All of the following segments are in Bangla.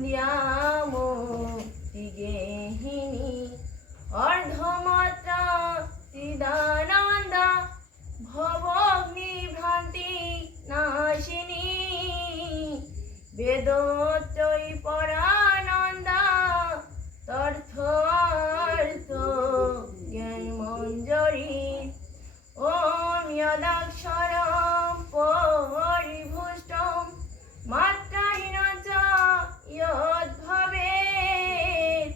বন্দিয়ামোক্তিগেহিনী অর্ধমাত্রা চিদানন্দ ভবগ্নিভ্রান্তি নাশিনী বেদোত্তৈ পরানন্দা তর্থার্থ জ্ঞানমঞ্জরি ওম যদাক্ষরম পরিভুষ্টম মাত্রাহীন চ যদ্ভবেৎ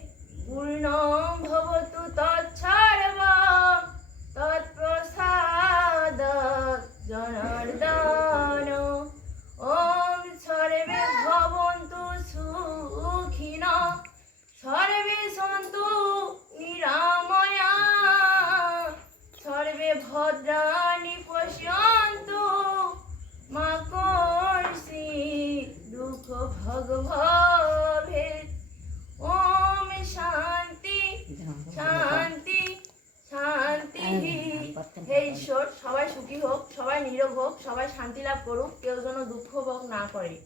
পূর্ণং ভবতু তৎসর্বং তৎপ্রসাদাৎ জনার্দন। ওম সর্বে ভবন্তু সুখিনঃ সর্বে সন্তু নিরাময়াঃ সর্বে ভদ্রাণি পশ্যন্তু মা কশ্চিৎ দুঃখ ভোগ ভবেৎ। ওম শান্তি শান্তি শান্তি। হে ঈশ্বর, সবাই সুখী হোক, সবাই নীরোগ হোক, সবাই শান্তি লাভ করুক, কেউ যেন দুঃখ ভোগ না করে।